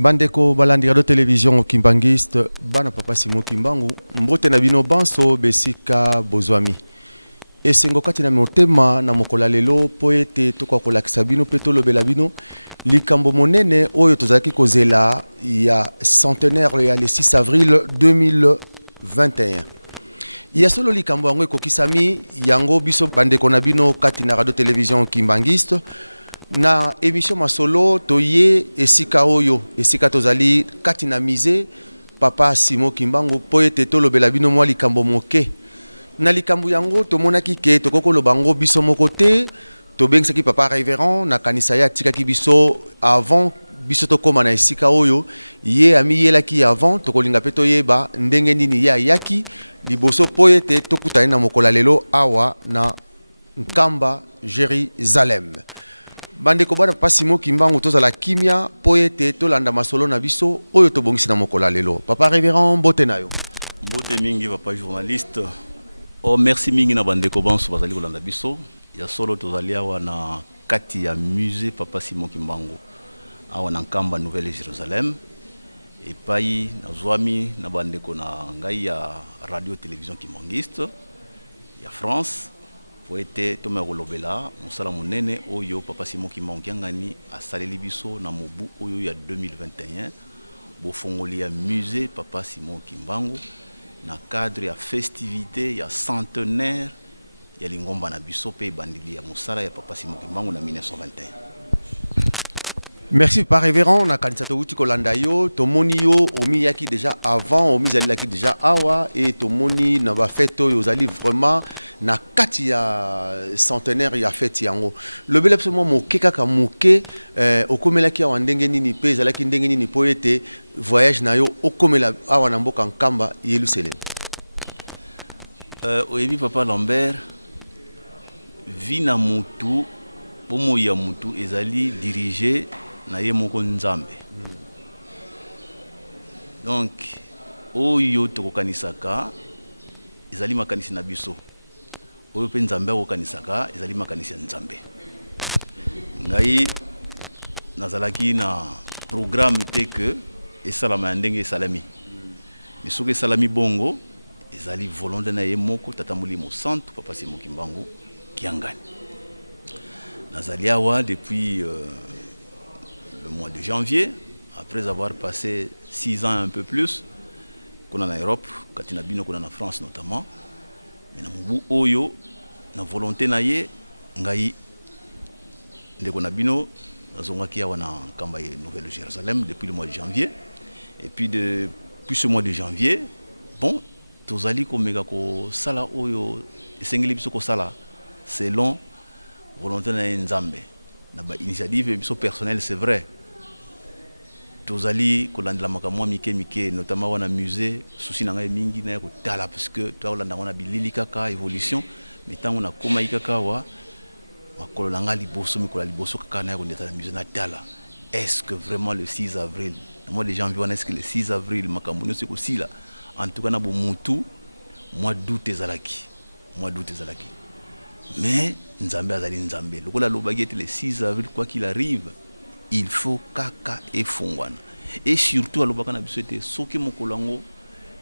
Bandeko balandi radio télévision kimbangiste bana papa Simon Kimbangu mbote na bino banso besika bozwami esengo kati na motema na mokola lelo po ete tokwa kolakisa bino pe tolobela bino likambo monene oyo tozalaki kozela ya centenaire ya le 6 avril 2021 ya solo likambo yango ekokisami yango biso bandeko na bino kati na radio télévision kimbangiste na émission masolo toye esika oyo esika tozali kati na mise papa Simon Kimbangu po ete tolobela bino mwa likambo moke na likambo yango tomonaki ke tokokoloba ngo biso moko te tobengisaki papa révérend na kanisa ya tikaki biso avant biso tokoma na esika oyo ye amiyelaki avant tokolinga pe toyeba ndenge nini ya yaki liboso po ete tokutana na mokola lelo awa na Nkamba Jérusalem. Bandeko bana papa Simon Kimbangu tozala kimia po ete tolanda masolo na biso oyo tobongisi na mokola lelo. Papa révérend mbote na yo. Mbote mingi papa journaliste. Oh merci mingi na bandeko banso bazali kolanda biso. Ya solo tozali awa na kati ya musée papa Simon Kimbangu. Awa na Nkamba Nouvelle Jérusalem. Epai na zwami na bandeko na ngai ya radio télévision kimbangiste ya France. Poete tome kolobela musala munene oyo papa Simon Kimbangu kiangani asaleli biso na mobu oyo ya 2021 bofongoli ya musée papa Simon Kimbangu na cadre ya festivité ya centenaire ya lingomba na biso pe bandili ya musala ya papa Simon Kimbangu na 1921. Merci par révérend na kanisa to uti kolanda yo tomoni yo omi yaki déjà avant omi zali laki déjà awa et tomoni na ba fête yo zali vraiment na kati ya centenaire ya fête yango le bel absolument moke kaka moke okomela ki awa ndenge nini pe zalaki ndenge nini po ete voyage na yo okomela awa na mboka Nkamba Yerusalem. Oyebi papa Lambert vina mutu bomo ya mutu ezali dirigé na ye moko nzambe. Donc oyo tokokanisaka ezali makanisi na biso oyo pe nzambe akokanisaka ezali makanisi ya nzambe. Ngai nazalaki na programme te que esalama ya ndenge esalami mais soki esalami bongo ezali volonté na ye moko tata molimo santo papa Simon Kimbangu kiangani. Nazali awa depuis le mois de janvier, après avoir passé 6 ans un peu plus, qu'on en Europe, quand na bino qu'on en France notamment, mais na mubu oyo na volonté na ye ngai ndeko na bino nazongaki awa na Nkamba Nouvelle Jérusalem depuis le mois de janvier et puis depuis ce mois de janvier bon tozali komeka ko sala oyo esengeli biso ko sala selon volonté na nzambe na ba initiative biso personnel c'est vrai tozali kolandela makamwa mike notamment wana musée souci na ngai mingi na ko tala parce que to olanda wana bilili kaka évolution mais tango na koma ikaka wa makolo langa liboso mikola liboso kaka na ko ndeta musée na tala est-ce que vraiment le 6 avril na mois de janvier wana est-ce que le 6 avril makambo no siko sila en tout cas na bo mutu mois d'août ezalaki mais nzambe azali nzambe lokola lobaki ete le 6 avril quoi qu'il arrive il faut kaka efungwana et surtout alobaka na biso ete soki mokolo yango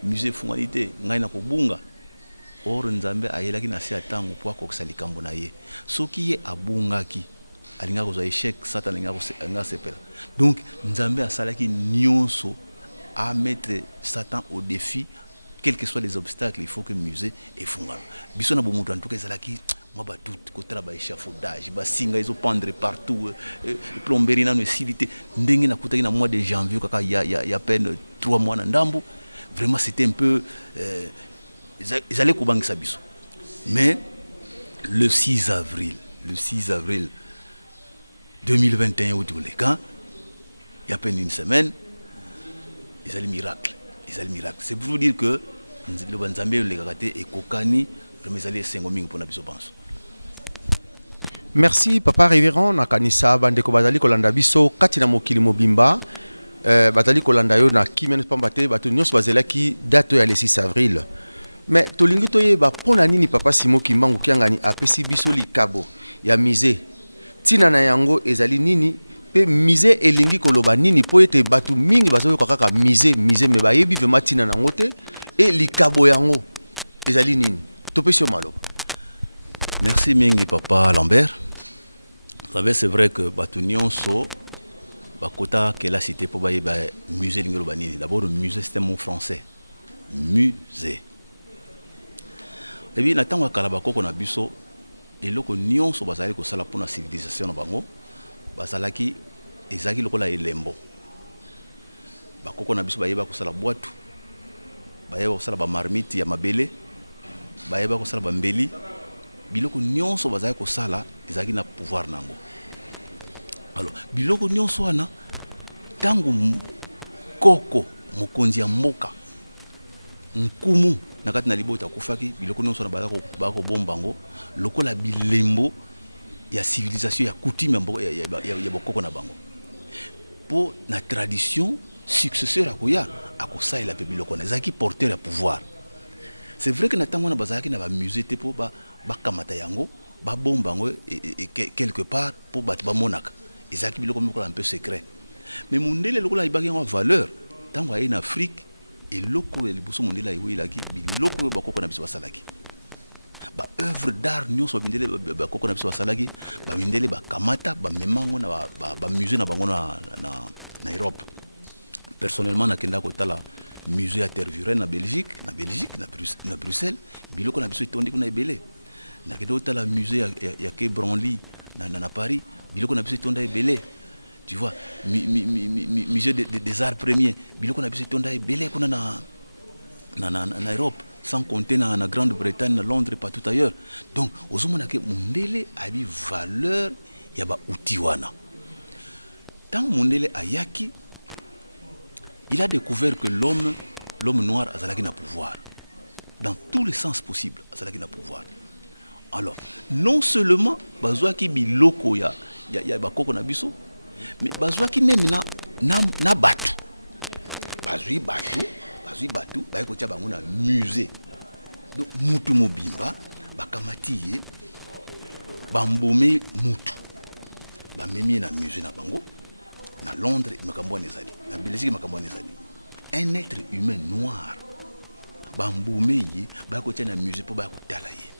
musée efungwani te ngai na kobunga or nzambe ayelaki na se atango po akokisa likambo na ye soki ye abungaki alinga kozwa échec satan alinga sepela donc nzambe asalaki nyonso à mettre Satan au défi quels que soient les obstacles, il faut que le musée est fondamental. Biso na bomuto en tout cas ezalaki moi ba tout côté ba échafaudage, ba singa ils ont pendre partout, plomberie na necessité ndenge na kutaki na mois de janvier kaka il y a à peine 3 mois na ndambo. Vraiment c'était un peu ils allaient kobangisa biso. Mais le 6 avril 2021 au Touléka, il y a à peine une semaine, ils allaient miracle. C'est pour vous dire que le Banzambe le Gagate et Kokani remisali sengomingi pour nabiso banso. Merci papa révérend na kanisa bandeko bazali kolanda biso kati na mokili mobimba bazali kolanda yo na kimene pambate bato nyonso bazelaki date ya le 6 avril. Mais tolingi toyeba pona nini papa Simon Kimbangu kiangani apesi biso likabo ya mise tina na yango ezali nini pe musée elingi koloba nini po ete batu mingi bazoyoka kaka musée me bayebi vraiment tina nango te et likabo yango ezali nini topesi yo maloba. Merci mingi papa Lambert. Vous savez, c'est vrai que batu nyonso bakota que la cité pour baye musée lingi koloba nini. D'abord le musée c'est un mot français. Musée. Et bien natango akala bakoko na biso eloko nyonso bazali kosala pour la civilisation na bango bazalaki ezaki lokola elembo bakoko na biso bayeba kosala boîte bayeba kosala ba marmite ya mabele bayeba kosala ba mbeli biloko nyonso bazali kosala ezaki na pouvoir nango. Alors biloko nyonso wana tango koko mokonzi ya mboka nkumu nakati na libota kufaki biloko nyonso na bako bombango lokola bilembo ya civilisation ya coutume ya bokoko na bango po na tradition successeur akoya akosalela pe biloko na ezaki porteur ya pouvoir. C'est vrai que na tango na bazalaki na ba musée te po ba kamata yango ba bombango quelque part po ba monaka ezaki biloko moko un peu secret mais mondele lokola ibaki en valeur tango ay na Afrique et loko ya liboso mondele ayi laki biloko bakoko na biso basalaki ba œuvre d'art nyonso bindele bakoko na biso basalaki ba mindele ba kamata ba memango na ba musée na bango na Europe. Personnellement nakenda kotala musée à Tervuren na Belgique na Bruxelles biloko na biso etondi kuna ebele nakenda kotala musée ya Quai Branly na Paris biloko na biso etonda ebele. Tu vois, musée des arts premiers biloko na biso etonda ebele kuna na Europe, sans compter na Grande-Bretagne, na Londres et partout ailleurs. Donc ozomona ke mondele abi valeur ya ba utiwana. Tant mondele ayaki, il a découvert que l'homme noir azalaki na pouvoir dans tous les sens possibles, azalaki na pouvoir. Alors non seulement bazwaki biloko ya bakoko na biso mais bazwaki même na batu bazwi batu bayeko tia bango na musée. Donc mutu mobimba bakamati ye bambome mutu bamemi na musée na bango na Londres makambo nezali na Belgique makambo nezali un être humain noir bambome ye bayeko tia na musée po bayeko tala ye.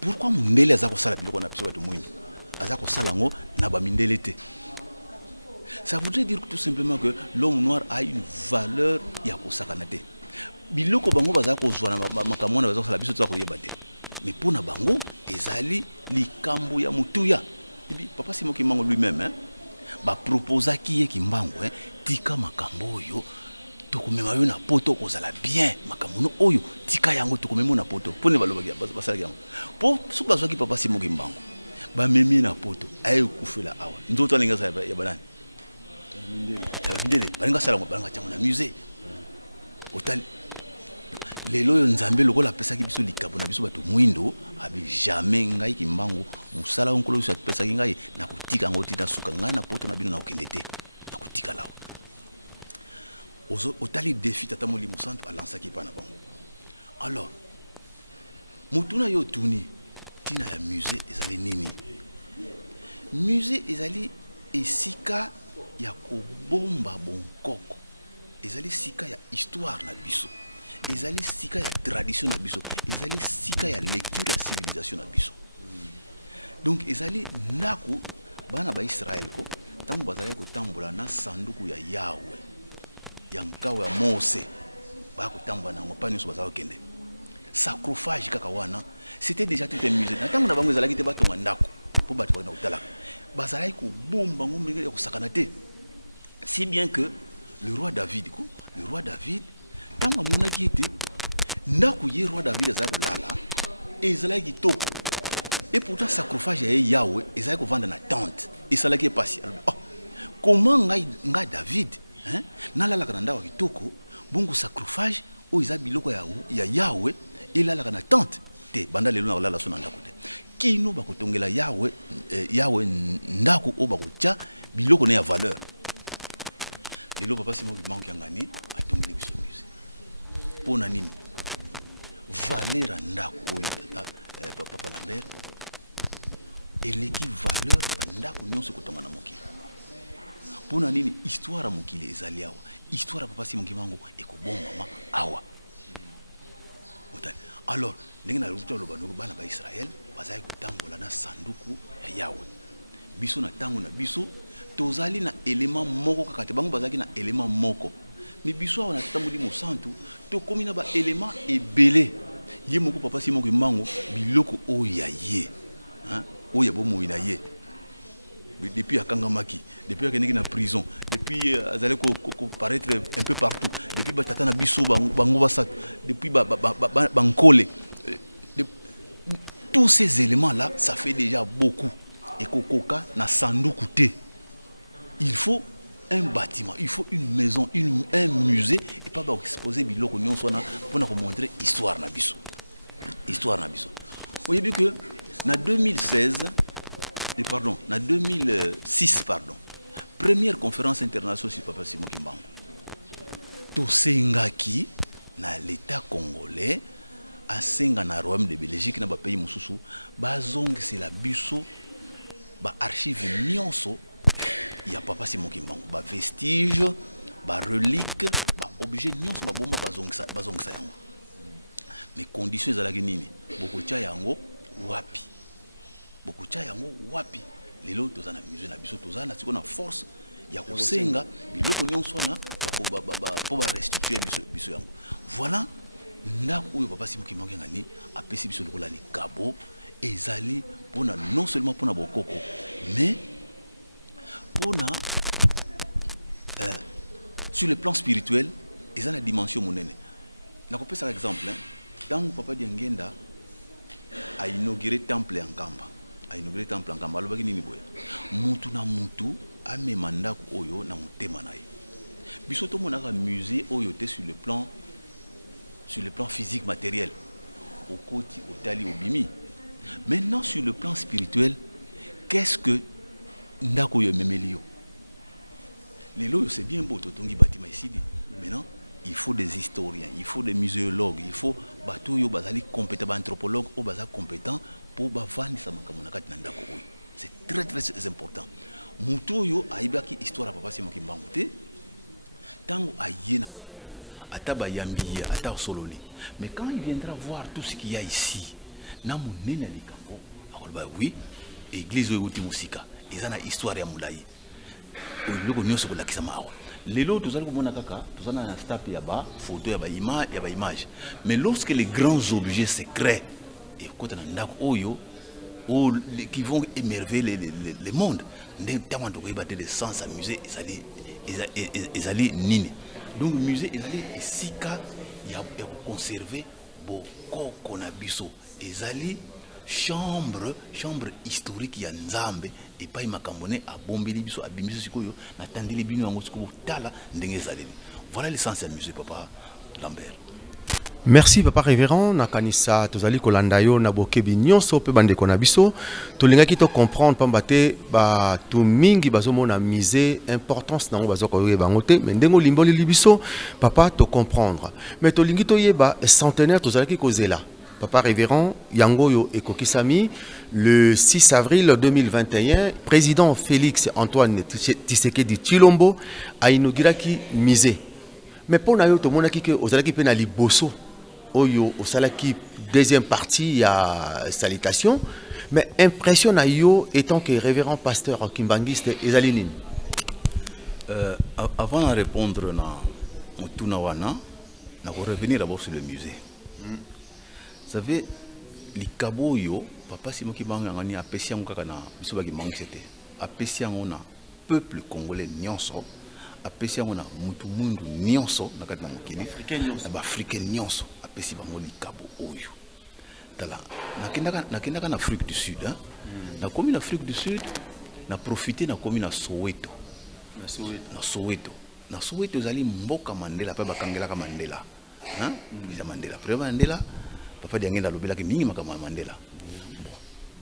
Pourquoi mondele azako sala biloko na biso bato mwindu azako sala ngo na ba mindele te? Ça voudrait dire tout simplement que l'homme noir a une valeur ya kosakana te. Biloko bango bazako zwana makamona bazako sala biso tsako yeba te. Mais pour na bango ezali likambo ya mutuya. Et puis papa Simon Kimbangu lui-même ba proposa ki ye Kimbangu tika makambo yo tokomema yo na poto kozala bien makambo oyo tika yango tokomema na poto pone balobaki basala yango po so bazwaki papa Simon Kimbangu ba memi na poto aye kufela awa nzoto alinga sa ya banani ya bindele balinga sala ngo balanga tyango na musée otali lelo yo nzambe lokola pesaki biso likabo na biso bato mwindo abi jamais ngai Kimbangu musala onkolo so pesaki ngai na kotika ngo tina suka ngai na poto na bino na okende te na kotika lawo otali défi tata molimo santo alansaki pa na bango. Alors mutuna yo tuni tina ya musée ezali nini? Musée ezali esika ya kobomba bonkoko, ezali sika ya histoire na biso, ezali sika ya tradition na biso, ezali sika ya lecture ya civilisation na biso. Donc ezali ndako bana ba Israël ko tango bazali kotambola na sanduku ya Yahweh yankawa ya Mose ba kotambola na ngopani so bazali kende sacrifice kaka wana c'était déjà tout un musée. Tango na bango ezalaki te batonga ndako po bato ba na utala bazali ko bomba ngombe ya kosakana te. Si bien que le roi David tango monaki ete ndako ye roi David azali kolala ezalaki toko et pourtant sacrifice ya Yahweh ezalaki kovanda na tente esalaki epasi. Oh, comment ngai David nalalaka na ndako kitoko bongo sacrifice o eza biloko ya Yahweh elalaka na tente te banda lelo na kolala so na ndako te kino bakotongela Yahweh ndako o bakotia biloko na ya valeur. Lelo papa Simon Kimbangu ngani atongeli biso musée pona nini valeur ndako oyo papa Lambert eleki valeur bandako nyonso kotonga na mokili. Pona nini histoire ya mokili ezali awa, histoire ya papa Simon Kimbangu ekobongama awa. Alors ndenge na luta loba ndoko bana ba Israël bazali kotambola na sanduku ya Yahweh. Biso na tango na biso tozali na élément moko kaka te bango bazali na élément moko. Mais biso awa na tamboli mosantu to komi na ba élément ebele. Ye moko papa Simon Kimbangu biloko oya ye. Hein? Oya bo moina ye. Depuis Akangamaki, depuis Akeneki na prison, depuis azali ko paraître un peu partout, depuis batata na biso bango basat, depuis bankole. Tous ces éléments là, ça fait déjà beaucoup. Et kokoka na sanduku te. Il faut un bâtiment, il faut une maison, un musée et pas exposer biloko nyonso na pour montrer histoire na biso. Histoire na biso. Vous voyez bien que na 2016 pardon, en 2006, première conférence internationale sur Papa Simon Kimbangu. Tosengaki na l'État congolais, asenga na Royaume de Belgique na ba pays mususu, bazongi c'est la biso, ba archive nyonso ya Papa Simon Kimbangu, ba vestige, ba relique, ba objet nyonso ba bomba bazongi sa yango. Mais conditions ezalaki nini? Bokotia yango wapi? Beaucoup de yango wapi lelo tozana musée na biso tozana siko na force ya kosenga biloko nyonso na po ba restituer biso yango. Voilà ndako oyo papa Simon Kimbangu ngani apesi biso lokola likabo ezali pona non seulement pona bokoko mais pona sur le plan spirituel ezana la dimension monene. Na kopesa par exemple tant papa Diangenda a inauguré temple en Kamba. A inauguré temple en Kamba. Alors nini boya mutu na mutu amema ndako oyo na motema na ye. Biso to monaka musée oyo te sur le plan physique matériel. Au koti otali obimi. Maintenant sur le plan spirituel, qu'est-ce que ndako yo memelio? Les lots c'est bien beau totongi bâtiment ici. Maintenant il faut des historiens, il faut des muséologues, il faut bateau yo bazali compétent, anthropologue ou bazali compétent pour bavani sa makambo na kati na ndako oyo. C'est très très important. Muto yo aibaki histoire ya papa Simon Kimbangu te. Tango ayena ataba yambiya ata sololi. Mais quand il viendra voir tout ce qu'il y a ici, na monene likambo, akolba oui, église oyo uti musika, ezana histoire ya mulai. Oyo nyonso ko lakisa mawa. Lelo tozali komona kaka, tozana na stap ya ba photo ya ba image. Mais lorsque les grands objets secrets et kota na ndako oyo qui vont émerveiller le monde, ndemtama to koyeba de sens amusé ezali nini. Donc musée ezali esika ya conserver bokoko na biso ezali chambre historique ya Nzambe et pas makambone abombeli biso abimiso sikoyo na tandeli bino yango sikoyo tala ndenge ezali. Voilà l'essence du musée papa Lambert. Merci papa révérend nakanisa tozali kolanda yo na bokebi nyonso pe bande kona biso tolingaki to comprendre pambate ba tu mingi bazomona mise importance nango bazoko yeba ngote mais ndengo limboli libiso papa to comprendre mais tolingi to yeba centenaire tozalaki kozela papa révérend yangoyo ekokisami le 6 avril 2021 président Félix Antoine Tshisekedi Tshilombo a inauguraki mise mais pona yo to monaki ke ozalaki pe na liboso oyo osalaki deuxième partie ya salutation mais impression na yo étant que révérend pasteur kimbangiste ezali nini? Avant de répondre na mutuna wana na ko revenir d'abord sur le musée. Vous savez likabo yo papa Simon Kimbangu ngani apesi yango kaka na biso ba Kimbangisete apesi yango na peuple congolais nyonso apesi yango na mutu mundu nyonso na kati na mokili na ba africain nyonso apesi bango likabo oyo tala nakendaka na Afrique du Sud hein na komi na Afrique du Sud na profiter na komi na Soweto na Soweto zali mboka Mandela pa bakangelaka Mandela hein ya Mandela après Mandela papa Diangenda lobelaki mingi makama Mandela. Bon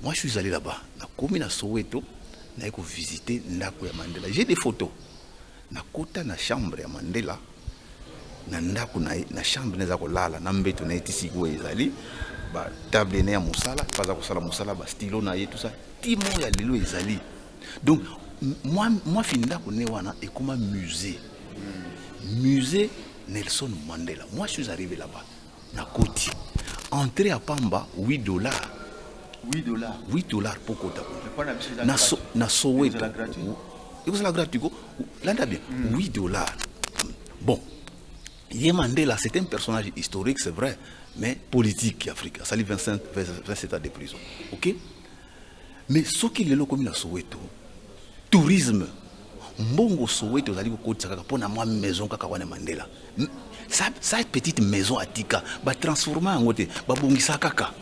moi je suis allé là-bas na komi na Soweto na ko visiter ndako ya Mandela, j'ai des photos na kota na chambre ya Mandela na ndako na chambre neza ko lala na mbeto na etisi ko ezali ba table ne ya musala pas kusala musala ba stylo na ye tout ça timo ya lelo ezali. Donc moi finda ko ne wana et comme musée. Musée Nelson Mandela. Moi je suis arrivé là-bas na Koti. Entrée à Pamba 8 $. 8 $. 8 $ pour Kota. Na Soweto. Et vous la gratuit là bien. 8 $. Bon. Yé Mandela, c'est un personnage historique, c'est vrai, mais politique africain. Ça lui 27 ans de prison. Ok? Mais ce qui est là comme la Soweto, tourisme, Mbongo Soweto, vous allez vous côté pour na moi maison kaka wana Mandela. Ça petite maison à Tika, va transformer en côté, va bongisa kaka,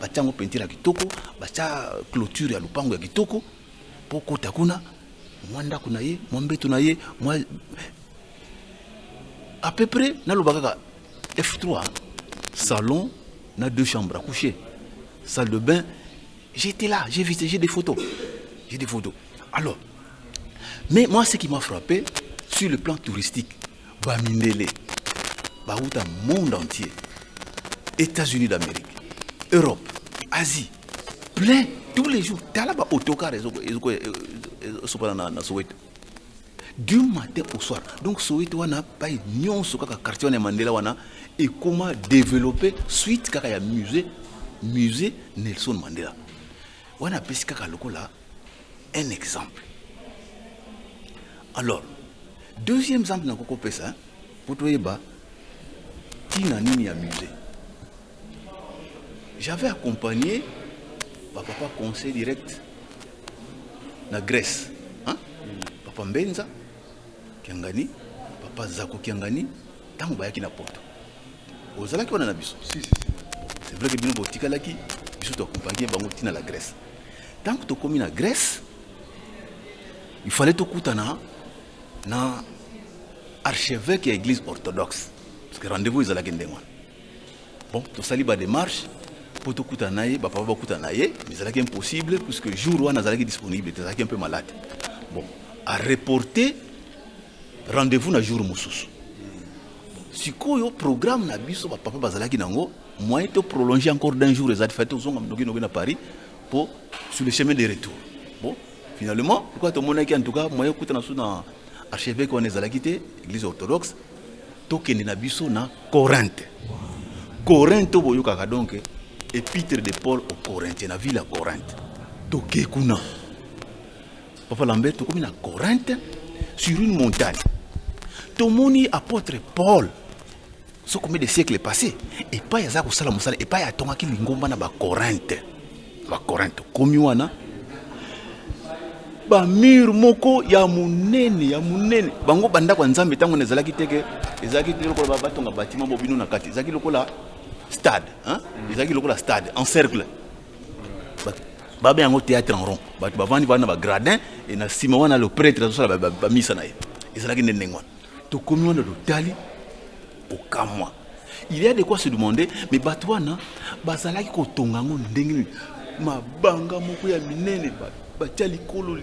va tiens au peinture à kitoko, va tiens clôture à lupango à kitoko, pour kota kuna, mwanda kuna ye, mwambetu na ye, moi. À peu près, dans le bagage F3, salon, on a 2 chambres à coucher. Salle de bain, j'étais là, j'ai visité, j'ai des photos. J'ai des photos. Alors, mais moi, ce qui m'a frappé, sur le plan touristique, Bamindele, Baouta, monde entier, États-Unis d'Amérique, Europe, Asie, plein, tous les jours. Tu as là-bas, autocar, du matin au soir. Donc Soweto wana pas nyon so kaka quartier wana Mandela wana et comment développer suite kaka ya musée Nelson Mandela. Wana pesi kaka lokola un exemple. Alors, deuxième exemple na koko pesa pour toi yeba tina nini ya musée. J'avais accompagné papa conseil direct na Grèce, hein? Papa Mbenza Kiangani, papa Zako Kiangani, tango bayaki na poto. Ozalaki wana na biso. Si. C'est vrai que bino botika laki, biso to accompagner bango tina la Grèce. Tant que to komi na Grèce, il fallait to kutana na archevêque ya église orthodoxe. Parce que rendez-vous ezalaki ndengwa. Bon, to sali ba démarche pour to kutana ye, ba papa ba kutana ye, mais ezalaki impossible puisque jour wana ezalaki disponible, ezalaki un peu malade. Bon, à reporter rendez-vous na jour mususu. Sikoyo programme na biso ba papa bazalaki nango moyen to prolonger encore d'un jour les fait zonga mdoki na Paris pour sur le chemin de retour. Bon, finalement, pourquoi tout le monde qui en tout cas moyen kuta na sous na archevêque on ezalaki té église orthodoxe to kende na biso na Corinthe. Corinthe boyo kaka donc épître de Paul aux Corinthiens na ville à Corinthe. To kekuna Papa Lambert, tout comme à Corinthe, sur une montagne. Tout le monde apôtre Paul, ce combien de siècles passés, et pas ya zako sala musala, et pas ya tonga ki lingomba na ba Corinthe. Ba Corinthe, comme wana. Ba mur moko ya munene. Bango banda kwa nzambe tango nezalaki teke, ezalaki teke lokola ba tonga bâtiment bobino na kati. Ezalaki lokola stade, hein? Ezalaki lokola stade en cercle. Babe yango théâtre en rond batu bavandi bana ba gradin et na sima wana le prêtre so la ba misa na ye ezalaki ndenge wana to komi wana lotali okamwa il y a de quoi se demander mais batu wana bazalaki ko tonga ngo ndenge mabanga moko ya minene ba tia likolo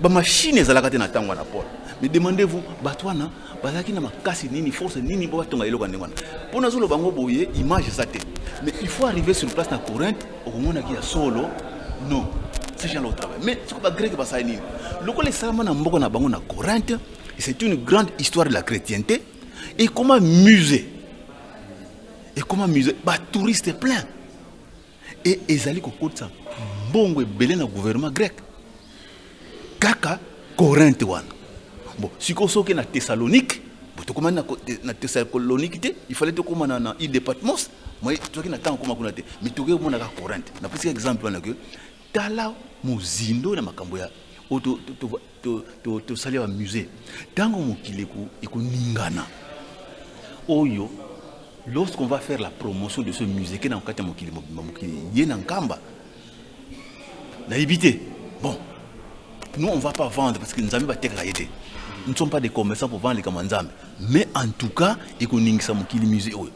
ba machine ezalaka te na tango na Paul mais demandez-vous batu wana bazalaki na makasi nini force nini bo batonga eloko ndenge wana pona zolo bango boye image ça te. Mais il faut arriver sur place dans Corinthe, au moment où il y a solo, non, c'est gens là au travail. Mais ce qu'on va grec, c'est nini. Le coup les salama na mboko na bango na Corinthe, c'est une grande histoire de la chrétienté et comment musée, bah touristes plein. Et ezali ko kotsa mbongo ebele na gouvernement grec. Kaka Corinthe wana. Bon, si ko soke na Thessalonique, to komana na Thessalonique, il fallait to komana na île de Patmos. Moi, tu vois que comment on a été, mais tu vois mon Corinthe. Na pris exemple là que tala muzindo na makambo ya to salir au musée. Tango mokileko eko ningana. Oyo, lorsqu'on va faire la promotion de ce musée qui est dans le cadre de mokili yena nkamba. Na éviter. Bon, nous on va pas vendre parce que nous avons pas été. Nous ne sommes pas des commerçants pour vendre les kamanzambe. Mais en tout cas, eko ningisa mokili musée oyo.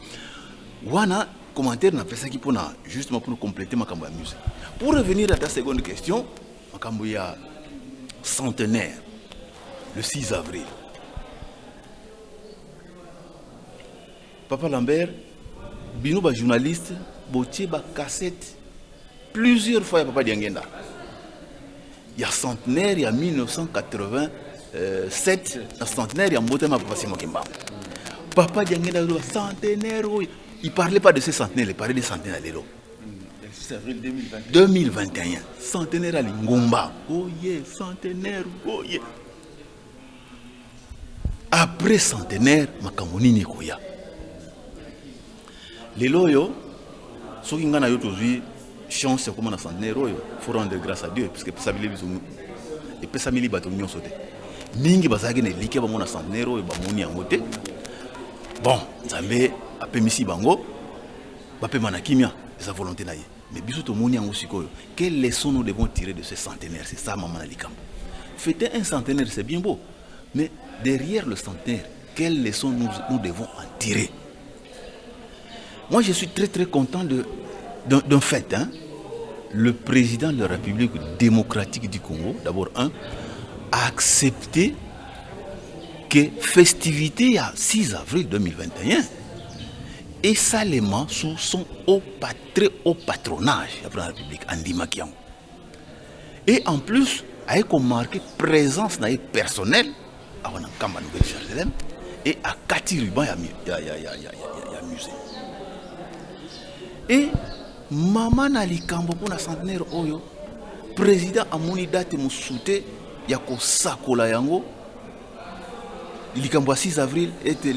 Wana commentaire na pesa qui pour justement pour compléter ma cambo musée. Pour revenir à ta seconde question, ma cambo ya centenaire le 6 avril. Papa Lambert bino ba journaliste botier ba cassette plusieurs fois ya Papa Diangenda. Il y a centenaire, il y a 1987, il centenaire, il y a Mbotema Papa Simon Kimba. Papa Diangenda, centenaire, il parlait pas de ces centenaires, il parlait des centenaires à l'élo. 2021, centenaire à Lingomba. Oh yeah, centenaire, oh yeah. Après centenaire, makamoni ni koya. Lelo yo, so ki ngana yo tozui chance comme na centenaire yo, faut rendre grâce à Dieu parce que ça biso et pesa mili bato nyon sote. Mingi bazaki ne like ba mona centenaire yo ba moni yango te. Bon, Nzambe apemisi bango ba pe manakimia sa volonté na ye. Mais biso to moni yango sikoyo. Quelle leçon nous devons tirer de ce centenaire? C'est ça maman na likambo. Fêter un centenaire c'est bien beau, mais derrière le centenaire, quelle leçon nous devons en tirer? Moi, je suis très très content d'un fait. Hein. Le président de la République démocratique du Congo, d'abord a accepté que festivité à 6 avril 2021 et salement sous son très haut patronage de la République, Andima Kiango. Et en plus, a marqué présence personnelle à Wanakamba Nouvelle-Jérusalem et à Kati Ruban, il y a musée. Et maman na likambo pour la centenaire oyo président amoni date musute ya ko sakola yango likambo 6 avril était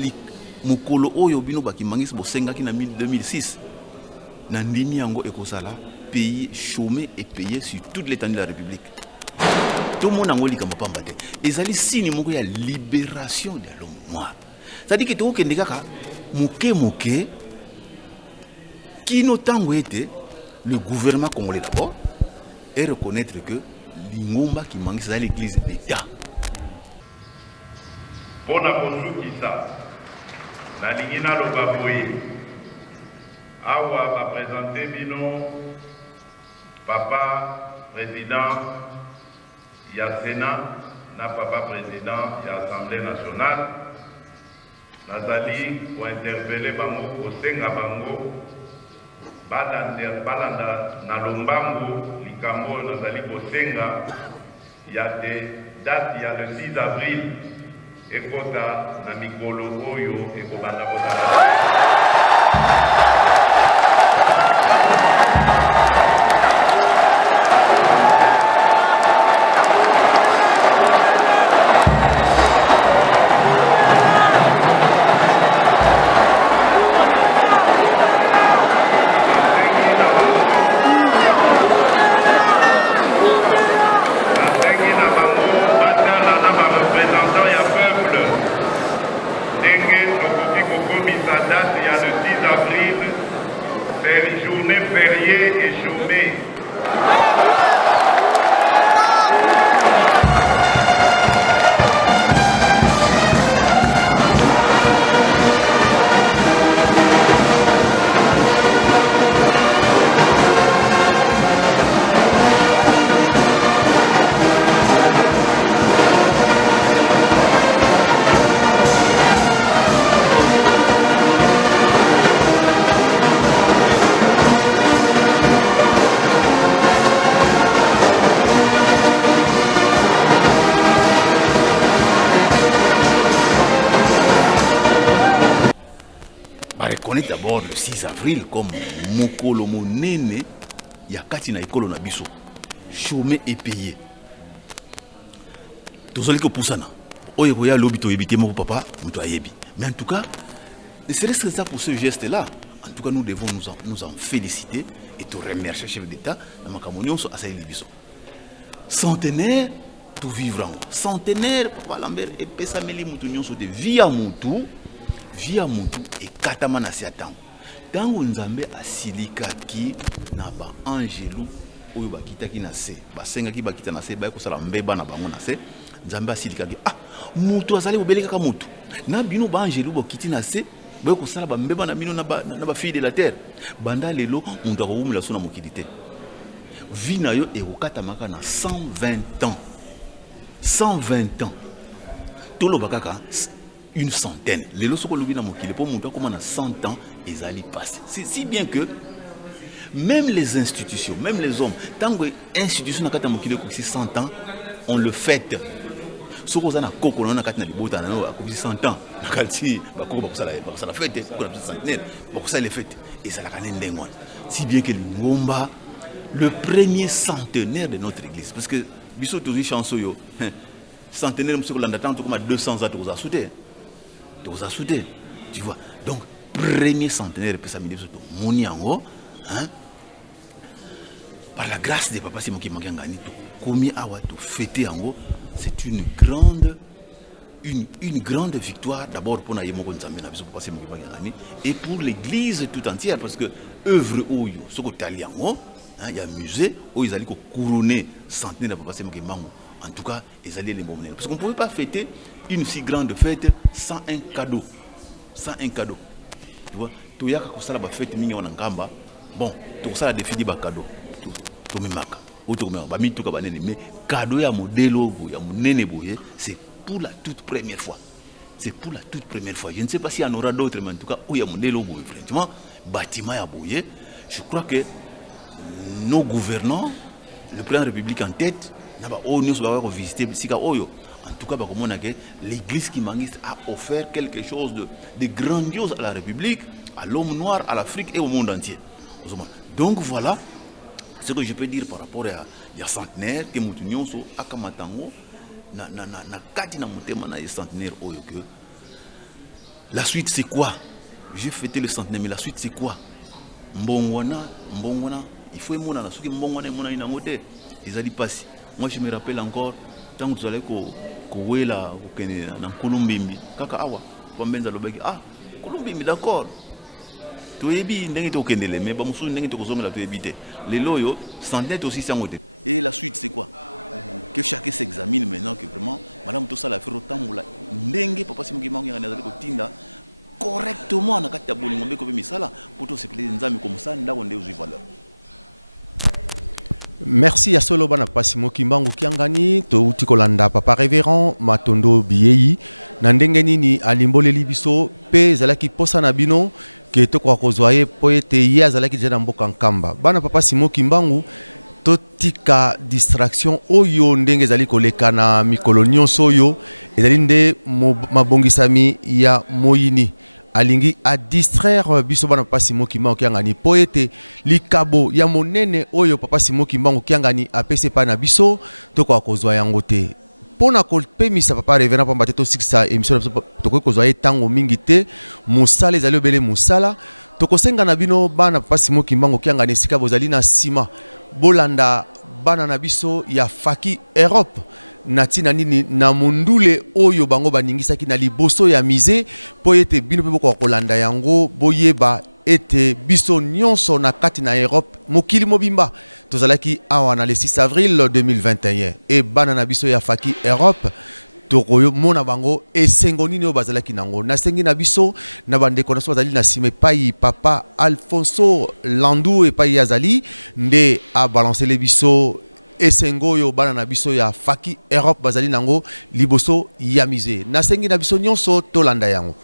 mukolo oyo bino bakimangisi bosenga ki na 2006 na ndimi yango ekosala pays chômé et payé sur toute l'étendue de la République. Tout le monde a dit que ezali signe moko ya libération de l'homme noir. C'est-à-dire que tout kende kaka moke qui notamment été le gouvernement congolais d'abord et reconnaître que l'ingomba qui manque c'est l'église d'État. Pour la ça, la ligne na lo baboye awa va présenter bino papa président il y a Sénat, na papa président, il y a Assemblée nationale. Nazali pour interpeller bango, pour senga bango, balanda na lombango, likambo nazali pour senga. Il y a des dates, il y a le 6 avril, ekota na mikolo oyo ekobanda kozala. Reconnaître d'abord le 6 avril comme mokolo monene yakati na ekolo na biso chômé et payé. Tozali ko pusana oyo koya lobi to yebite mo papa muto ayebi. Mais en tout cas, ne serait-ce que ça pour ce geste là, en tout cas nous devons nous en féliciter et te remercier chef d'État na makamonion so asali biso. Centenaire tout vivre en centenaire papa Lambert et pesa meli mutu nyonso de via mutu et katamana siatango. Tango Nzambe asilika ki na ba angelu oyo bakita ki na se. Basenga ki bakita na se ba ko sala mbeba na bango na se. Nzambe asilika ki mutu azali obeleka ka mutu. Na bino ba angelu bokiti na se ba ko sala ba mbeba na bino na ba fille de la terre. Banda lelo mutu akobumula sona mokilité. Vie na yo ekokatamaka na 120 ans. 120 ans. Tolo bakaka une centaine. Les lois sont dans mon pour montrer comment on a 100 ans, ils allaient passer. C'est si bien que même les institutions, même les hommes, tant que l'institution n'a pas 100 ans, on le fête. Ce qu'on a na koko on a katina libota na a 100 ans na kalti ba koko ba ça la fête ko na centenaire ba ça les fêtes et ça la kanen dengon si bien que le ngomba le premier centenaire de notre église parce que biso tous chanson yo centenaire monsieur ko landa tant comme 200 ans to za souté tu vois donc premier centenaire pour ça mi biso to moni yango hein par la grâce de papa Simon qui manquait ngani to komi awa to fêter yango. C'est une grande victoire d'abord pour Naïmo Gonzamé et pour l'église tout entière parce que œuvre Oyo, ce que Taliango, il y a un musée où ils allaient couronner centenaire de Papa Semokimango. En tout cas, ils allaient les moments. Parce qu'on ne pouvait pas fêter une si grande fête sans un cadeau. Sans un cadeau. Tu vois, tout y a comme ça la fête mignon en Gamba. Bon, tout ça a défini le cadeau. Tout me marque. Mais cadeau ya modèle c'est pour la toute première fois. C'est pour la toute première fois. Je ne sais pas s'il y en aura d'autres, mais en tout cas, où il y a modèle franchement, bâtiment ya boye. Je crois que nos gouvernants, le président de la République en tête, nous va visiter en tout cas, l'église qui a offert quelque chose de grandiose à la République, à l'homme noir, à l'Afrique et au monde entier. Donc voilà. Ce que je peux dire par rapport à centenaire, que nous sommes à Kamatango, na katina mutema na centenaire oyo que la suite c'est quoi? J'ai fêté le centenaire, mais la suite c'est quoi? Mbongwana, il faut aimer na soki mbongwana mona ina ngote. Ils allaient passer. Moi je me rappelle encore tant que tu allais ko wela ko kene na Kulumbimbi. Kaka awa, pambenza lobaki Kulumbimbi d'accord. Toyebi ndenge to kendele mais ba musu ndenge to kozongela toyebi te lelo yo centenaire aussi sangote et la suite c'est quoi que chacun s'examine maintenant que vraiment madame tout ça la faire autant la ndenge papa Simon Kimangi ngana ko tinda correctement na kati ya bolingo mbeko be misala pour to se plaisir nzami comme ça ndako nde uzwi valeur. Merci à solo bana papa Simon Kimbangu kiangani to uti kolanda papa révérend Matondo Bieyi na ndenge nini alimboleli biso pe zalaki posa na bino que to kwa kozwaye po ete ya zalaki jana mboka nkamba bana papa Simon Kimbangu totika distraction oyo ndenge zali koleka na mikolo nyonso oyo ezali nde mabongisami ya moyini alingi a distraire biso bana papa Simon Kimbangu kiangani po ete likabo ya monene oyo papa Simon Kimbangu kiangani apese pa na biso to kwa kozwa yango te pona kolpemisa papa révérend pamba te to sikisa émission to ko kozwa tango mingi te musala ezali obele musala to kosenga na bino bana papa Simon Kimbangu kiangani esika bozali na sima bolanda bana na biso ya Faki Europe natina nini na mundule oyo bango baningisaki na liboso ya musée po ete bino pe boko kolanda yango boyeba ete biso nyonso na kati na Europe mokili mobimba tozalaki awa na le 6 avril 2021 et bana na biso ya Faki Europe tokoyo mona bango esengo nini oyo bazalaki nango nasengi na biso na bandeko na so bazali na sima epai papa Alfonso Landou epai azali nde abalancele biso esengo oyo bana na biso ya Faki Europe bazali nango liboso ya musée nasengi na biso nyonso tolanda yango.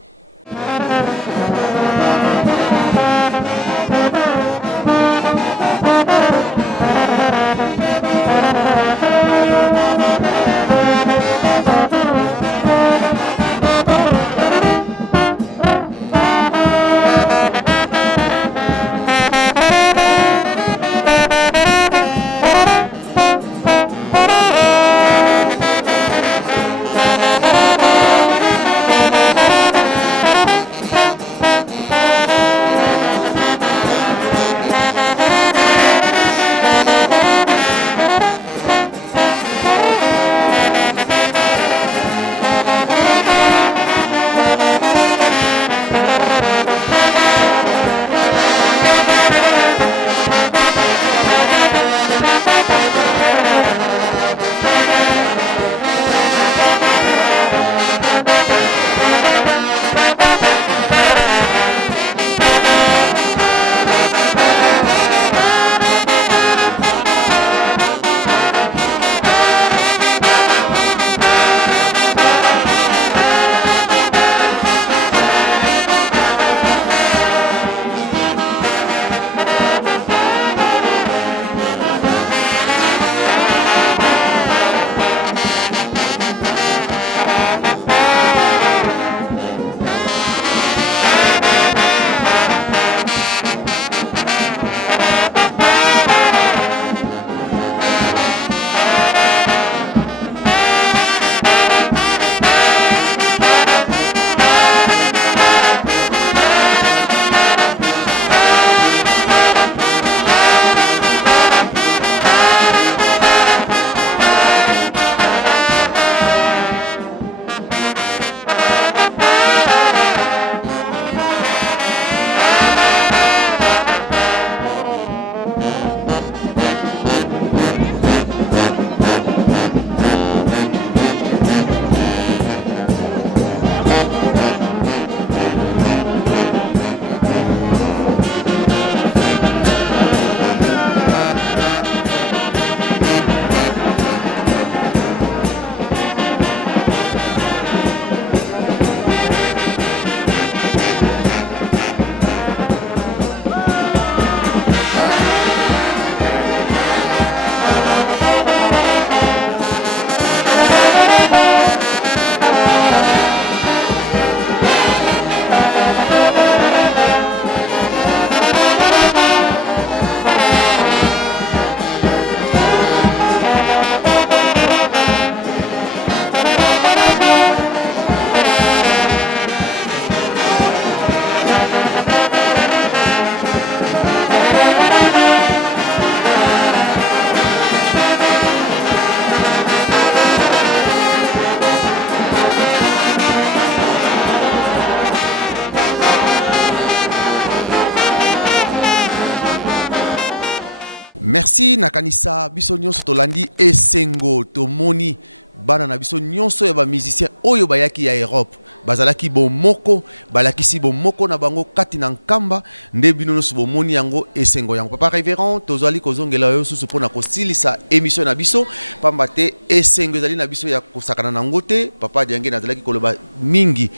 Merci nakanisa biso nyonso tolandi esengo tomoni bana na biso nyonso ya ba musicien oyo bayaki ya Europe bazalaki bomoko balakisi bomoko na bango kati na nkamba nde bino nyonso bomoni yango esengo yango papa révérend tozali kozongela yo susu pona kosilisa émission na biso pamba te esengo ezali na biso ya kosakana na ngote papa Diange nazalaki koloba mingi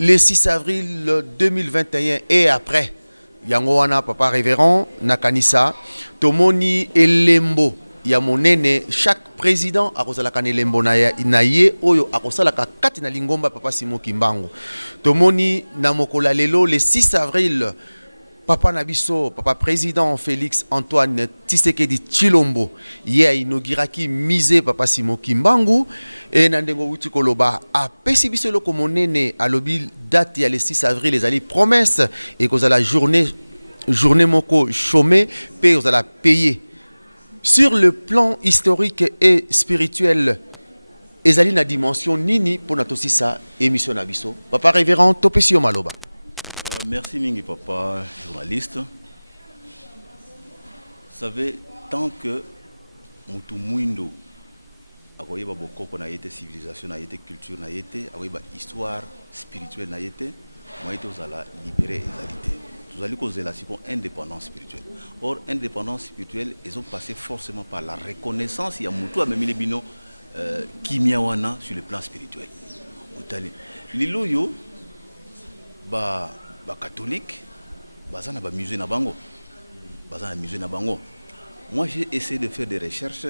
le 6 avril 2021 et après yango wana papa révérend nakanisa tomoni elembo ya monene chaque président akozalaka na elembo na ye oyo akosalaka kati na lingomba papa Simon Kimbangu tomoni na mokola lelo le 6 avril papa Nabiso, papa président Félix Antoine Tshisekedi Tshilombo, ye a inauguraki mise papa Simon Kimbangu et nandengo wuti koloba a pesi biso loko monene alobi date ya le 6 avril les ali promesse et que la journée moko chômé pe la payer sur le plan historique et spirituel. Ezali na dimension nini pour notre ça émission Nabiso. Papa révérend Topesio Maloba. Merci Mingi papa journaliste. Vous savez, tant que mutu muindo akoyeba bokoko na yete civilisation na yete culture na yete akoyeba histoire spirituelle na yete moyete ozala libéré égalité. Nous allons causer la indépendance spirituelle. Or, indépendance spirituelle, ils ont passé forcément par la reconnaissance. Il y a mutu amemile bino kimiawana sur le plan spirituel. Les loyaux, ba catholique, bazana ba musée na bango, bazana musée na bango. Moi, j'ai essayé de faire des recherches.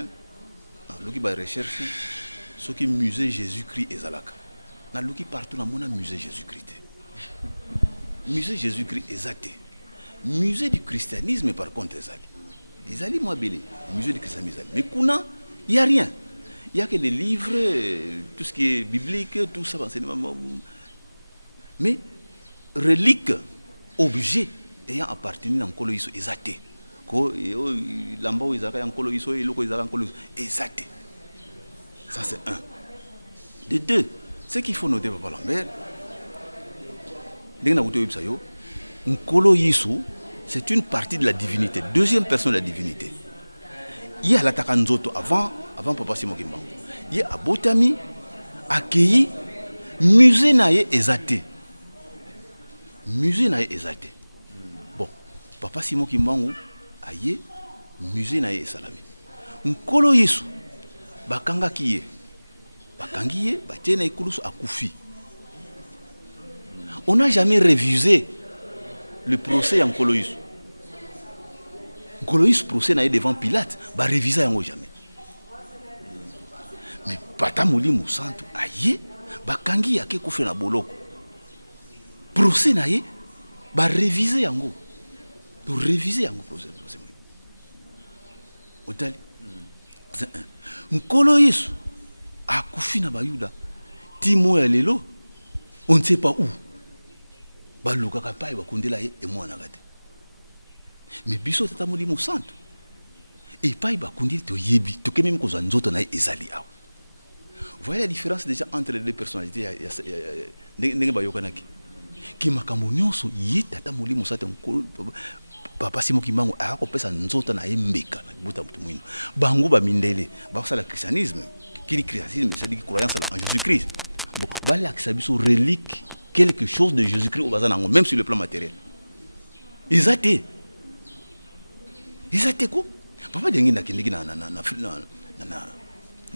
Loki ba recherche, ce qui musée Jésus-Christ et Zalaka. Na loki partout dans mon musée Jésus-Christ. Musée Jésus-Christ exact. Musée du christianisme par contre les ali moi belé musée du christianisme mais kuna il y a rien, il y a que des livres, tout ce qui est biblique, tout ça enseignement mais reliques, objets ayant appartenu à nkolo iso exact ko lamba izaka nkolo iso eloko izaka nkolo exact. Ça c'est un. De deux, ce qu'il faut noter papa Lambert Nkolo Yisu, c'est une partie de la divinité, deuxième personne de la divinité. Il y a l'attaquant Nzoto avant Papa Simon Kimbangu. Il y a Abotami, accueilli, musée naïe exaté. Musée naïe exaté. Bon, Papa Simon Kimbangu, aïe, musée naïe salami. Nkolo Yisu, bakanga kiye, bakangiye, batena ikulusu akufi. On n'a jamais révisé le procès en Nkoloïs. Nkoloïs procès n'a devant Pilate, bah réviser en jamais. Mais Patamoli Moussantou, aïe, bah kangi yake koufe na boloko. Procès n'a bah réviser en go. De réviser en go procès. Otali. C'est un. Nkoloïs a koufi na bayuda. Timo ya lelo, on ne sait pas où. Mais biso tata molimo santo et pas bakundi to yebi to ke même ko nzoto na ezali aw. Vous voyez la différence déjà entre les deux personnalités ndenge bayokanaki ki makambo nyonso ye tata molimo santo papa Simon Kimbangu a ko pesa nzoto na yembeka na buta mutu mwino bango ba mindele ba sala christianisme qui christianisme c'est dire croyance en Jésus-Christ. Bon ba la kisabiso relique quelque chose de Jésus-Christ au bazanango, même sur le plan matériel. Ils étaient quoi? Papa Diange na kindiki na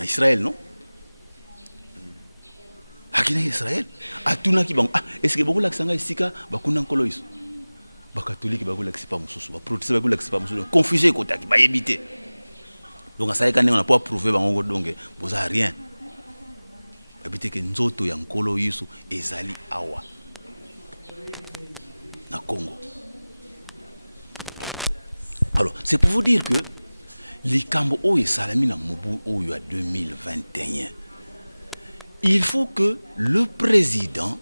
Israël, non? Akina Israël. Atuna ki bango. Est-ce que beaucoup l'aksanga isika bakuna nkolo iso? Ba catholique bakula kipa mususu, ba protestant bakula kipa mususu. Confusé kotaki ba yebité. Donc ça on n'a pas prouvé bango donc boza rien. Habité que nzoto ya nkolo yiso ezali awa na Congo. Alors c'est pour vous dire que les Kambo o et salami na mobu o ya 2021 il faut que le président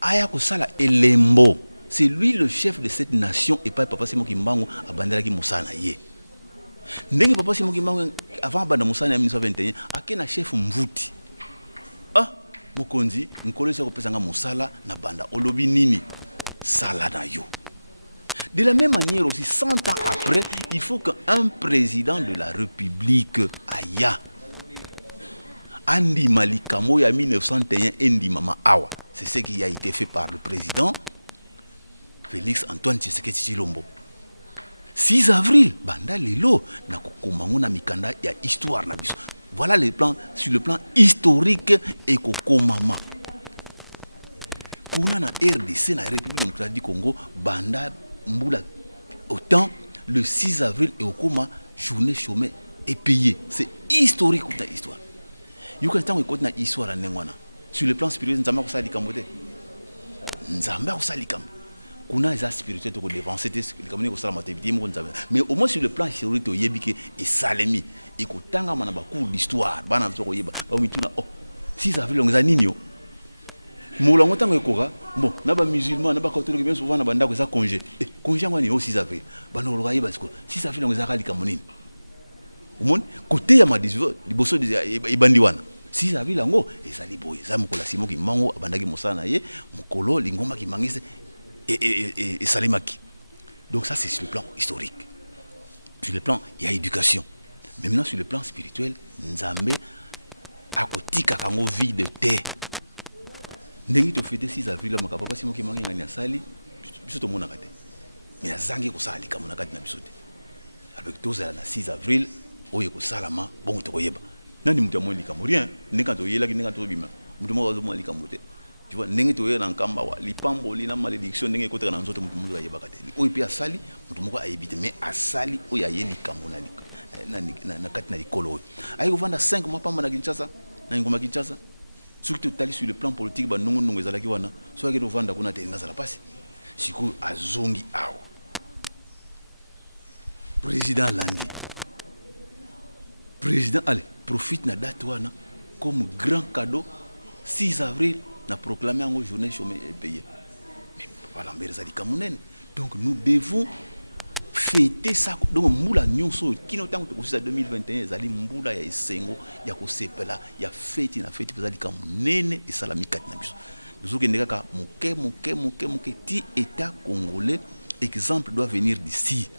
aya ko sala elembo, c'est lui le chef de cette nation et pas papa Simon Kimbangu abandela ki musana ye ndenge papa Simon Kimbangu avant banda musana ya 1921 akena chef mvuti. Ah, mokonzi, nkolo se kopesanga musala na banda olobi nini sala na yo. De la même manière aussi, 100 ans après, il faut qu'un président de la République aille. Andi Malikamo ya 1901 Endi Mama Awa. C'est ce qui a été fait par le président Félix Antoine Tshisekedi Tshilombo. 6 avril, banda lelo na kokomango na mikanda ya histoire na biso. Voilà le plan sur le plan historique et kokomama. Kuna na RDC na République démocratique du Congo banda mbula autant le 6 avril et okoma journée chômée est payée. C'est historique toute la histoire. Yuka tango ikoti na histoire na nengwana. Sur le plan spirituel nzamba ko sali kamote. Nzamba ko sali kam. Kuna eza spirituel to ko dévancer te kamoni ko sala matébité mo nzamba. Mais au moins sur le plan historique yebike et salemi ikotanga mana ba cours d'histoire bana to ko yeba ba mituna oh 6 avril ngza nini yo. Moulongo tango ekoka bon na ba musulman na ba catholique bien souvent na banda ko za congé. Congé ngani au 6 avril. Bana lo yeba siko 6 avril ngza kali kamonini. Umon côté ya madizo liboso ibandi wana 6 avril ngo ezali boye za mukola simo ki mango abandaki mosana ye mukolo lingomba ki mangise et salimaki. Donc ça c'est sur le plan historique. Sur le plan il y a éducation. Maintenant sur le plan spirituel Nzambe akotika kango vie de terre. Ndengi to fêter 6 avril makapa papa simo ki mangi ngani asali biso to mona kate. Mais azangi ko sali kamona kate na biso te. Avec tous la 6 avril oye ko salama bon to koyeba nani mutu amoni likambo rien ndenge to yela ndenge to bima mutu mo wazo mo likambo te tu vois ndenge to yela nkamba wa lipambo lina malédiction ndenge ko teka na nzoto mutu mutu ayeba kate oye pe asali mutu moko ayebite mais asali oye ayeli likambo na kati na likolo ayi ko vanda 5 mois pamba na Kinshasa na ngoma Kinshasa surtout tali sur le plan politique ba nungu nungu ezalaki wana so yake to vanda kuna te ngazala pasi siku azongi awo président Landi président allez profite na date wana comme grand cadeau 6 avril na proclamer en journée chômée payée. Mais voilà mbezali kamunene. Donc nous devons fêter ça. Donc mbula nyonso kino tango to 2021 ezali mbula ya esengo ya ko sepela ya fête na fête ezali kamunene et salami kat na biso. Nous okendeka ka moke ti état congolais exemple doit venir d'ici.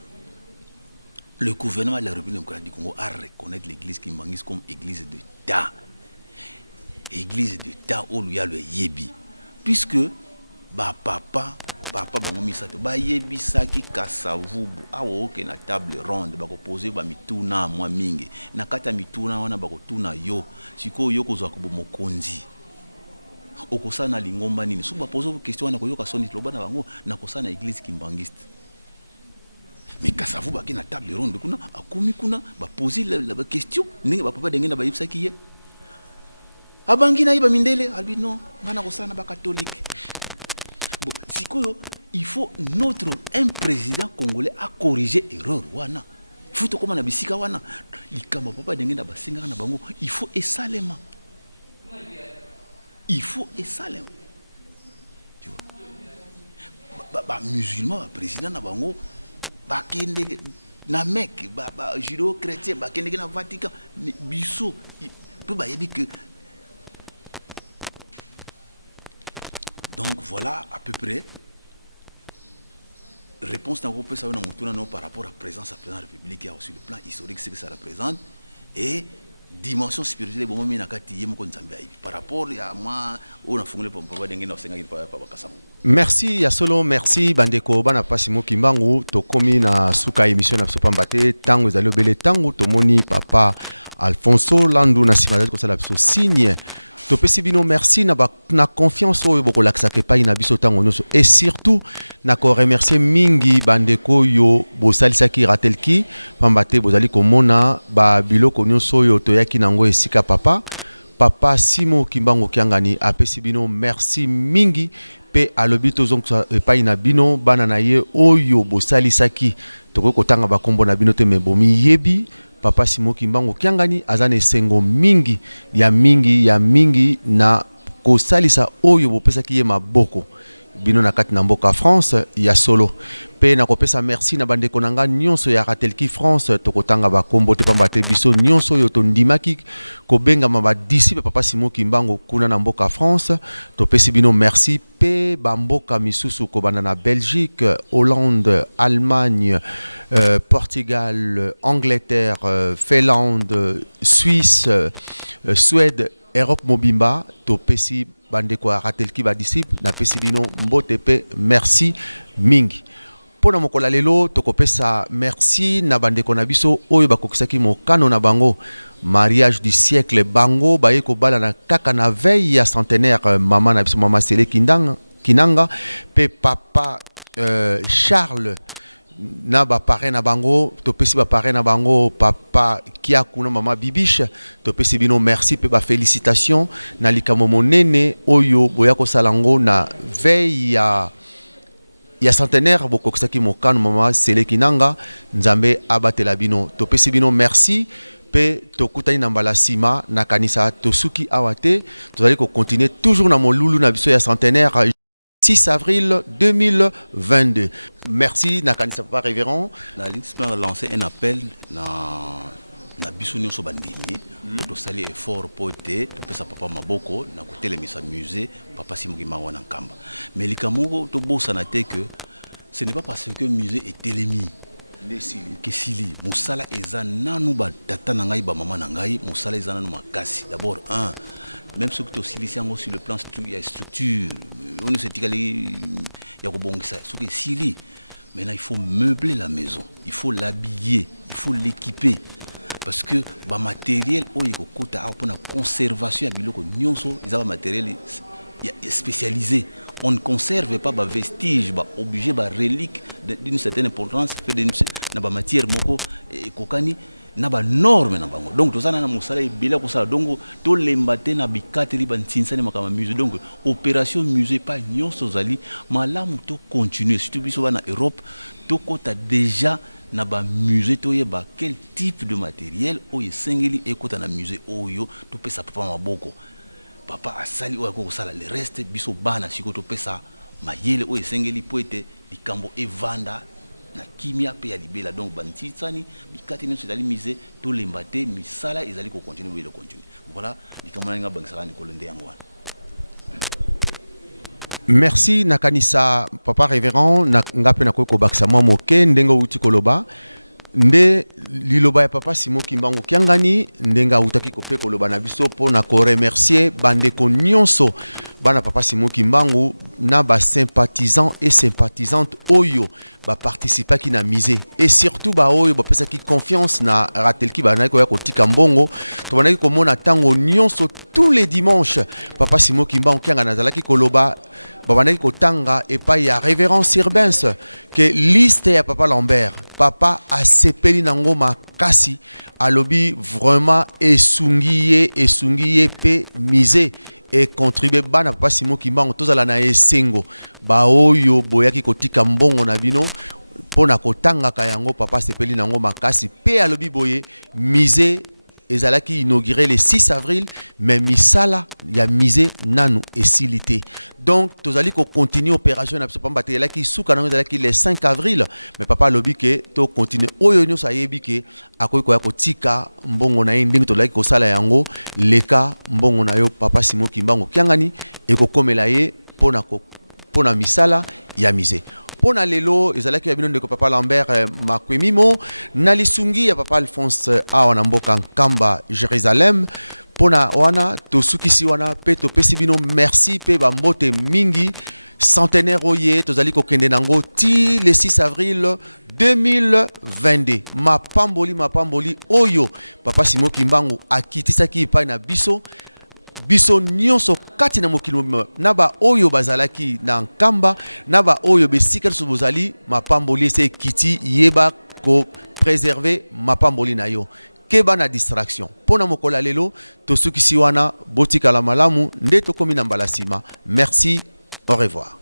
Le gouvernement de la République démocratique du Congo a reconnaître l'église Kimbangis comme église d'État. Église d'État où il y a le yebi. Puisque papa bango misato ba yebi saki kasavubu awo oke na table ronde bako poser ba mituna mwa mingi na kata mituna wana bako tuna yo siko yo kozwa ko mokonzi okosana lingomba nini so ba poser vos questions na koyoka soni loba na bango na kosana église Kimbangiste. Mais quand ça vous baki na table ronde kuna akomi kuna ba poser la question ndenge ba papa ndenge na ba yipsa kiye abangi na iba mindele albi non bana kosana ba catholique. Bon sikoyo il faut un président congolais a corriger erreur wana faut to koma na bisika wana likamba papa ndenge na basinga na bango il faut esalema tu vois ba musulman ba président na bango bakende na mec judo chrétien bakende na Vatican biso peut ba yebi que donc voilà à peu près réponse dans groupe ça on par rapport à présence à président de la République et sur le plan historique ce que ça représente et dimension spirituelle bon mimi nakati yemo ko nzambe par rapport à moi on a fongolé pour papa dengue na senga pa kasamo. Merci ya solo merci bandeko bana pasi mo kimbangu to komi na suka émission na sopa mbate tango ezali obele tango to moni papa Alfonso Landu na simazali ko sala biso signe to pesi bino merci na confiance oyo boko laksa ke pa ina biso tango nyonso et surtout na ko remercier mingi bandeko yo bosalisa ki ratelki pambate bozali komona ba biloko nyonso yo to yaki nango esika papa Simo Kimbangu Kiangani apesi bino merci mingi pe alobi tozonga pa ina bino bana na ye oyo bosalisa ki to ko tanga ba kombo na bino te me bomi yebi papa Simo Kimbangu Kiangani azane sengo mingi ya mingi na kosalisa oyo bopesa ki ye maboko bino na kati na mboka France ya solo pe na kopesa merci na bandeko na nga nyonso ya Ratelki France tokotanga bakombo te pamba te biso nyonso yo tondimaki kobenga ma disciple papa Simon Kimbangu kuna na mboka France topesi bino merci pe bamboka misusu kobanda na Belgique, Hollande, Allemagne, Portugal, Angleterre, Finlande, Suisse, Suède, Europe mobimba topesi bandeko ya Ratelki ba disciple na pesi bino mbote pe merci mingi. Pona mokola lelo tokopesa merci na bandeko na biso oyo bakokisaki mokano na bango mariage du siècle bango baye kobala na kaka na veille ya centenaire mama na biso mama Sele Kinanga pe papa Charles na ba parrain na bango topesi ba parrain na bango papa Kiakuna mama Bibiche topesi bino merci pe ba félicitations na likamo monene oyo boya ko salango na veille ya centenaire bokokisaki mokano mama Sele Kinanga nzambe abatela bino topesi bino merci pe tokutani na mbala sima na kanisa tosuki awate tozali ko continuer toujours na molulu na biso ya centenaire 6 avril 2022. Merci nakanisa papa révérend. La ligne lancé un appel na biso nyonso bandimi to sali effort pote to pesa papa maboko na kotelemisa musée papa Simon Kimbangu na Nkamba. Mais likamoko to bosana te que ce n'est pas parce que musée est télémi que sili musala eza nanu ba tata na ngai ba mama na ngai musala eza nanu makasi. D'abord même ceux qui aussi sur le plan structure, on ne sait pas il y a ce que sili. Maintenant il faut meubler la maison, il faut l'habiller, il faut l'équiper. Parce que le matériel pour la conservation ils ont un matériel spécialisé. On ne conserve pas des vestiges, des objets, des reliques d'une certaine importance, dans la matière na ba norme na bango donc tozana na musala ebela ko sala donc to lembate na bikateli ba ntinsani makama musée donc opération musée pas nyonso zali malamu to continuer surtout biso na Europe to kota déjà na ba musée to yeba quel type de matériel oyo sengeli ekota na musée oyo to pesa papa maboko papa asali oyo ko sala le reste biso bana siko to pesa mayele oyo sengeli poete likambo evanda na kimia pe ya libela donc bantitsani bikati nso ezali mise to lembate misala ezali ko continuer le continuer voilà likamona nga bangisaka ni kolende yango wana. Merci nakanisa papa révérend na ngape na ko bakisa mwa moke ndengo uti koloba nde liloba ya papa Simon Kimbangu kiangani ndenga utaki kope koloba na biso po na ko remercier bandeko nyonso bana papa Simon Kimbangu na ba sympathisants et sympathisantes oyo ba participa ki na misé et surtout ba oyo ba pesa ki confiance na Ratelki bana ko ya kotika mbongo to bana ki komona tango nyonso tous les dimanches papa Simon Kimbangu kiangana zalaki koloba babandaki kotanga epai ya révérend Sirbens que liste ya papa Lambert papa asepeli nango makasi alobi vraiment esungiye pe misé et contribuer bana papa Simon Kimbangu tozala na esengo ba oyo boyaki kotika mbongo na bino pona kotanga kayango papa asepeli nango makasi pe alobi boye misé ezalaki inauguré le 6 avril mais misala ya misé nanu esilité donc tozali ko continuer opération na papa batelaki suka nango ezalaki le 5 avril mais papa lobi ke to continuer oyo nyo sa yebi ke akoyi ko ya kotika mbongo na ndingi tozalaki ko sala yango leka mbongo na yo papa Simon Kimbangu kiangani ekokomela ye pona misala ya misé. Pona lelo ezalaki ya bino ndeko papa Lambert makwemimo na lisungi ya papa Alphonse awa na mboka Nkamba Jérusalem pona wana tosukisi wana pe topesi bino merci pe ba mbote mingi centenaire oye tozali kokende nango ti le 6 avril 2022 mapamboli oyo papa Simon Kimbangu akitisaki epai na biso nyonso kati na mokili na ba oyo bazalaki na Nkamba na ba oyo besika so bozali mapamboli se kiti yeba ko préserver mapamboli na yo keba na distraction pona mokola lelo tosukisi wana botika la malamu nde tokomi na mbala sima merci au revoir.